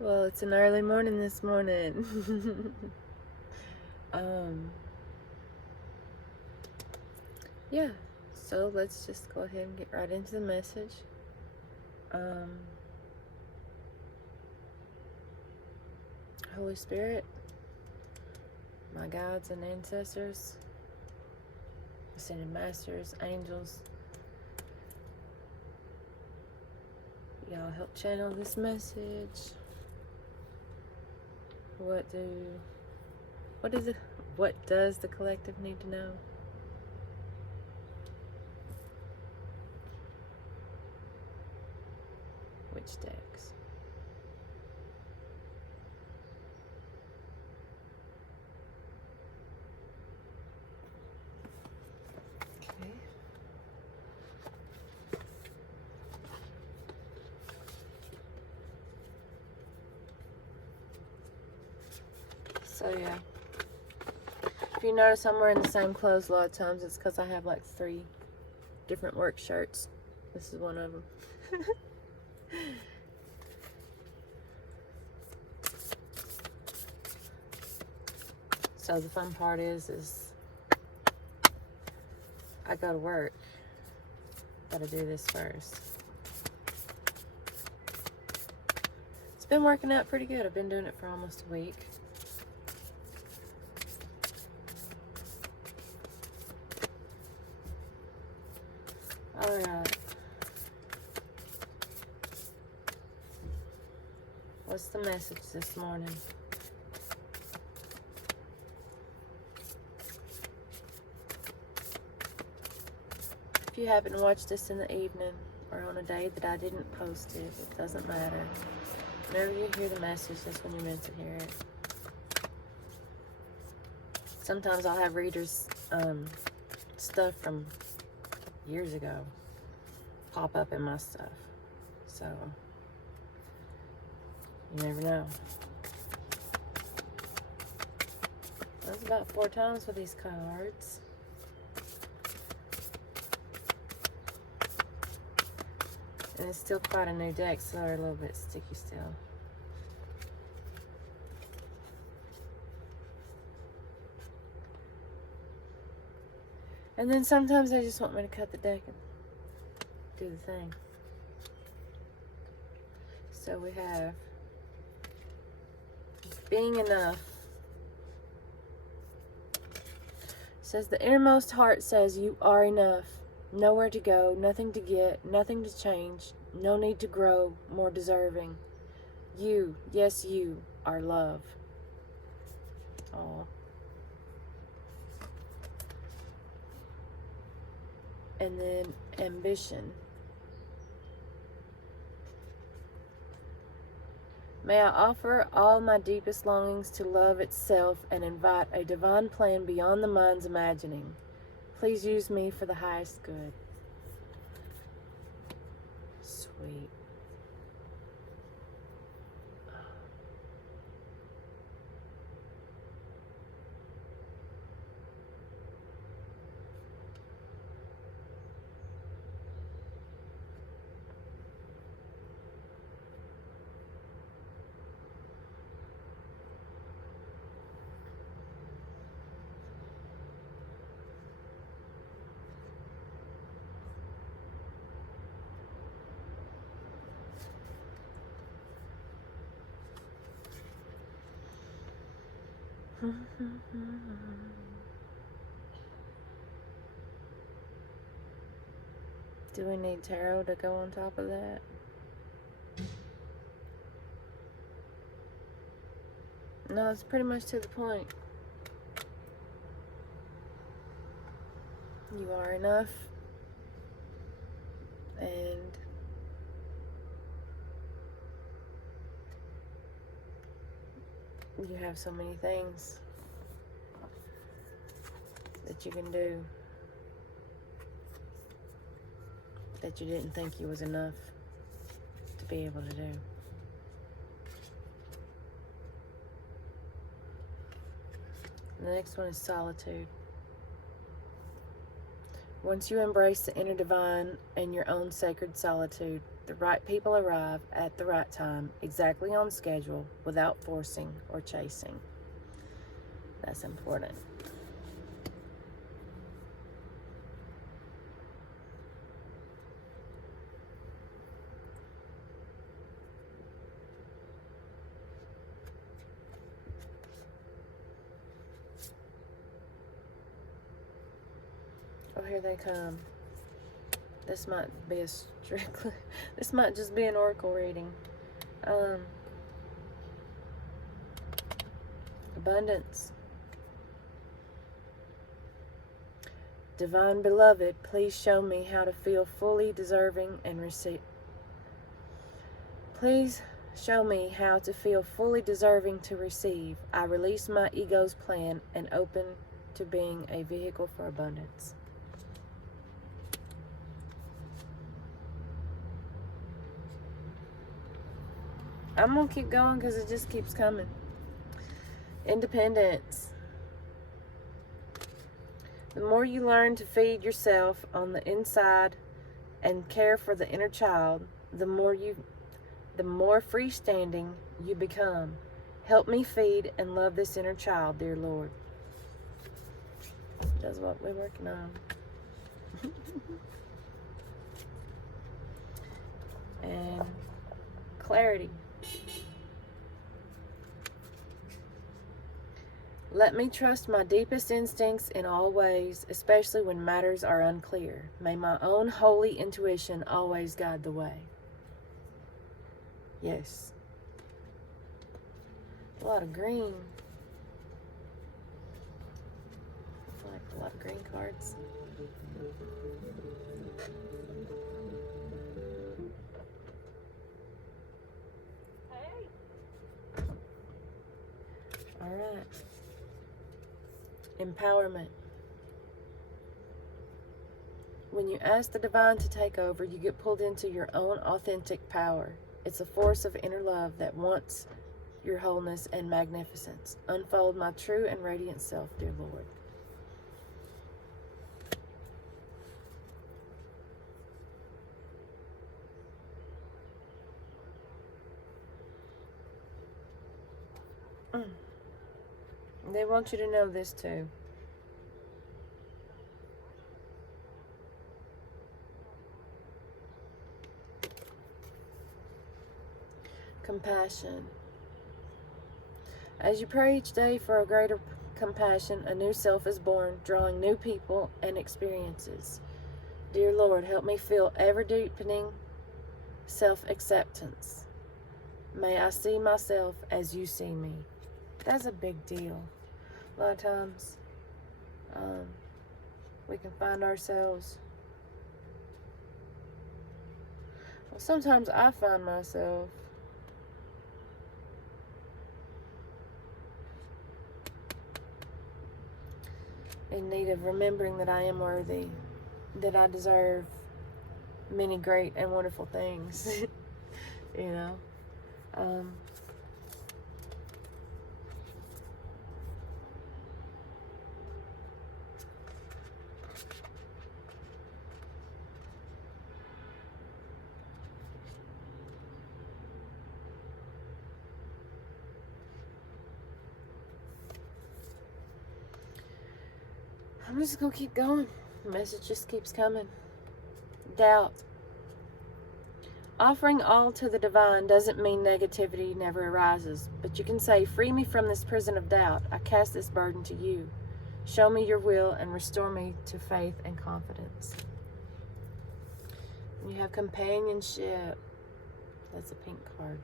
Well, it's an early morning this morning. um, yeah, so let's just go ahead and get right into the message. Holy Spirit, my guides and ancestors, ascended masters, angels, y'all help channel this message. What does the collective need to know? Which decks? Okay. So yeah, if you notice I'm wearing the same clothes a lot of times, it's because I have like 3 different work shirts. This is one of them. So the fun part is I go to work. Gotta do this first. It's been working out pretty good. I've been doing it for almost a week. Alright. What's the message this morning? If you happen to watch this in the evening or on a day that I didn't post it, it doesn't matter. Whenever you hear the message, that's when you're meant to hear it. Sometimes I'll have readers, stuff from years ago pop up in my stuff. So, you never know. That's about 4 times with these cards. And it's still quite a new deck, so they're a little bit sticky still. And then sometimes they just want me to cut the deck and do the thing. So we have being enough. It says the innermost heart says you are enough. Nowhere to go, nothing to get, nothing to change, no need to grow more deserving. You, yes you, are love. Oh. And then ambition. May I offer all my deepest longings to love itself and invite a divine plan beyond the mind's imagining. Please use me for the highest good. Sweet. Do we need tarot to go on top of that? No, it's pretty much to the point. You are enough. And you have so many things that you can do that you didn't think you was enough to be able to do. The next one is solitude. Once you embrace the inner divine and your own sacred solitude, the right people arrive at the right time, exactly on schedule, without forcing or chasing. That's important. Oh, here they come. This might be a strictly, this might just be an oracle reading. Abundance. Divine Beloved, please show me how to feel fully deserving and receive. Please show me how to feel fully deserving to receive. I release my ego's plan and open to being a vehicle for abundance. I'm going to keep going because it just keeps coming. Independence. The more you learn to feed yourself on the inside and care for the inner child, the more freestanding you become. Help me feed and love this inner child, dear Lord. That's what we're working on. And clarity. Let me trust my deepest instincts in all ways, especially when matters are unclear. May my own holy intuition always guide the way. Yes. A lot of green. I like a lot of green cards. Hey. All right. Empowerment. When you ask the divine to take over, you get pulled into your own authentic power. It's a force of inner love that wants your wholeness and magnificence. Unfold my true and radiant self, dear Lord. They want you to know this too. Compassion. As you pray each day for a greater compassion, a new self is born, drawing new people and experiences. Dear Lord, help me feel ever-deepening self-acceptance. May I see myself as you see me. That's a big deal. A lot of times, we can find ourselves. Well, sometimes I find myself in need of remembering that I am worthy, that I deserve many great and wonderful things. You know? I'm just going to keep going. The message just keeps coming. Doubt. Offering all to the divine doesn't mean negativity never arises, but you can say, free me from this prison of doubt. I cast this burden to you. Show me your will and restore me to faith and confidence. You have companionship. That's a pink card.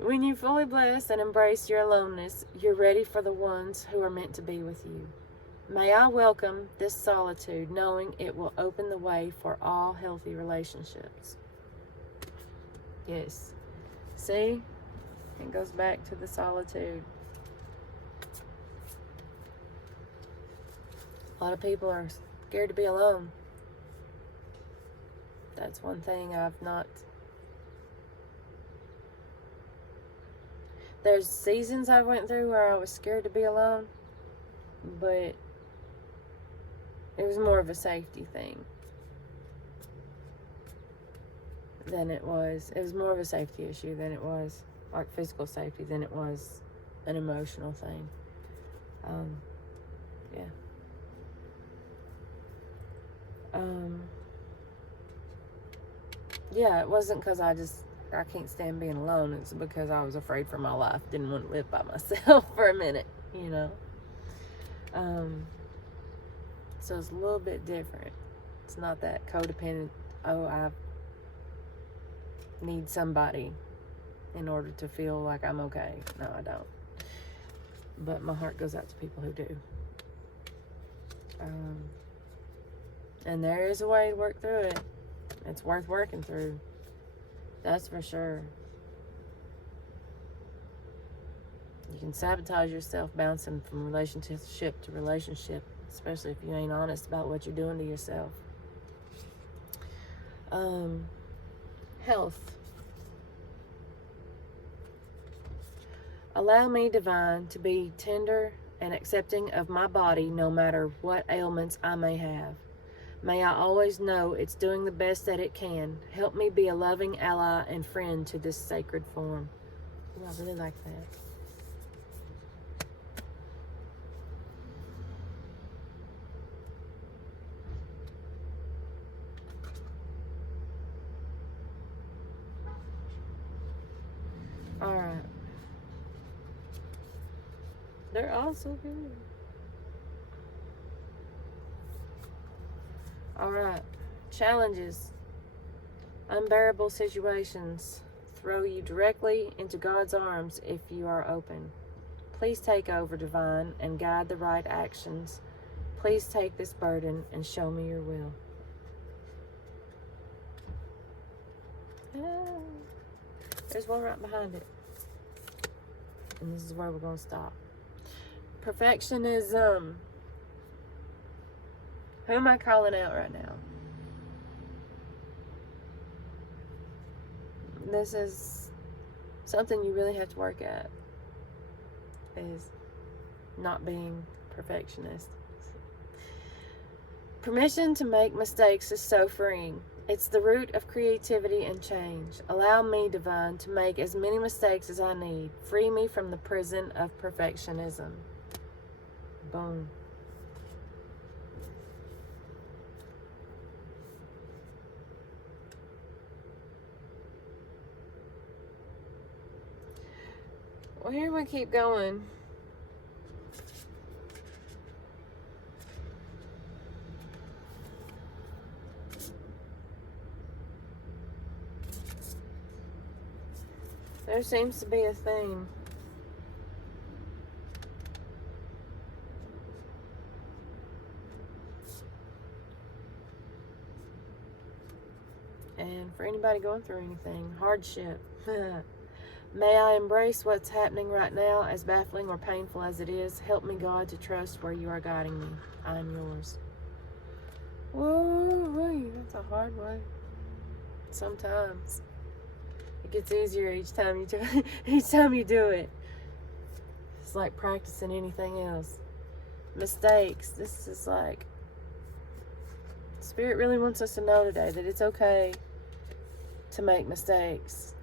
When you fully bless and embrace your aloneness, you're ready for the ones who are meant to be with you. May I welcome this solitude, knowing it will open the way for all healthy relationships. Yes. See? It goes back to the solitude. A lot of people are scared to be alone. That's one thing I've not... There's seasons I went through where I was scared to be alone, but it was more of a safety thing. than it was. It was more of a safety issue than it was, like physical safety, than it was an emotional thing. Yeah. Yeah, it wasn't because I can't stand being alone. It's because I was afraid for my life. Didn't want to live by myself for a minute, you know. So it's a little bit different. It's not that codependent, oh, I need somebody in order to feel like I'm okay. No, I don't. But my heart goes out to people who do. And there is a way to work through it. It's worth working through. That's for sure. You can sabotage yourself bouncing from relationship to relationship, especially if you ain't honest about what you're doing to yourself. Health. Allow me, Divine, to be tender and accepting of my body no matter what ailments I may have. May I always know it's doing the best that it can. Help me be a loving ally and friend to this sacred form. Ooh, I really like that. All right. They're all so good. All right. Challenges. Unbearable situations throw you directly into God's arms if you are open. Please take over, Divine, and guide the right actions. Please take this burden and show me your will. There's one right behind it. And this is where we're going to stop. Perfectionism. Who am I calling out right now? This is something you really have to work at, is not being perfectionist. Permission to make mistakes is so freeing. It's the root of creativity and change. Allow me, Divine, to make as many mistakes as I need. Free me from the prison of perfectionism. Boom. Well, here we keep going. There seems to be a theme. And for anybody going through anything, hardship. May I embrace what's happening right now, as baffling or painful as it is. Help me, God, to trust where you are guiding me. I am yours. Whoa, that's a hard one. Sometimes. It gets easier each time you do it. It's like practicing anything else. Mistakes. This is like, Spirit really wants us to know today that it's okay to make mistakes.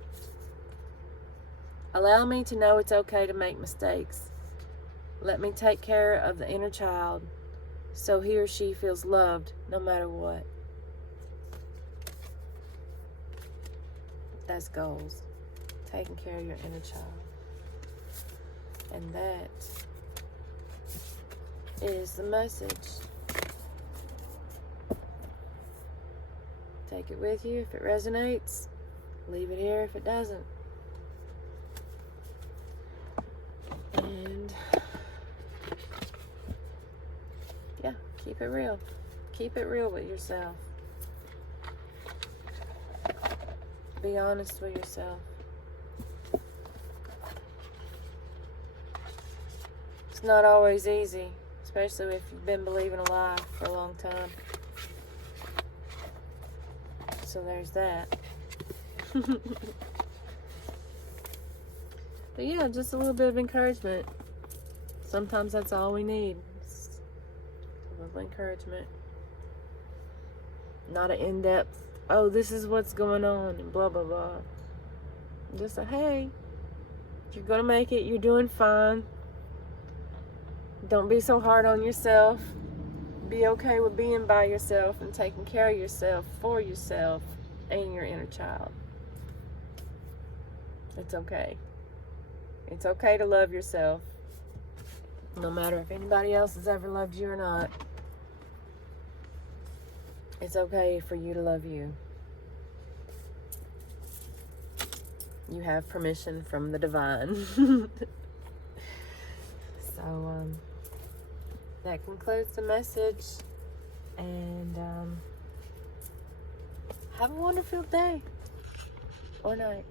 Allow me to know it's okay to make mistakes. Let me take care of the inner child so he or she feels loved no matter what. That's goals. Taking care of your inner child. And that is the message. Take it with you if it resonates. Leave it here if it doesn't. And yeah, keep it real. Keep it real with yourself. Be honest with yourself. It's not always easy, especially if you've been believing a lie for a long time. So there's that. But yeah, just a little bit of encouragement. Sometimes that's all we need. Just a little encouragement. Not an in-depth, oh, this is what's going on, and blah, blah, blah. Just say, hey, you're going to make it. You're doing fine. Don't be so hard on yourself. Be okay with being by yourself and taking care of yourself, for yourself, and your inner child. It's okay. It's okay to love yourself. No matter if anybody else has ever loved you or not. It's okay for you to love you. You have permission from the divine. So, that concludes the message. And have a wonderful day or night.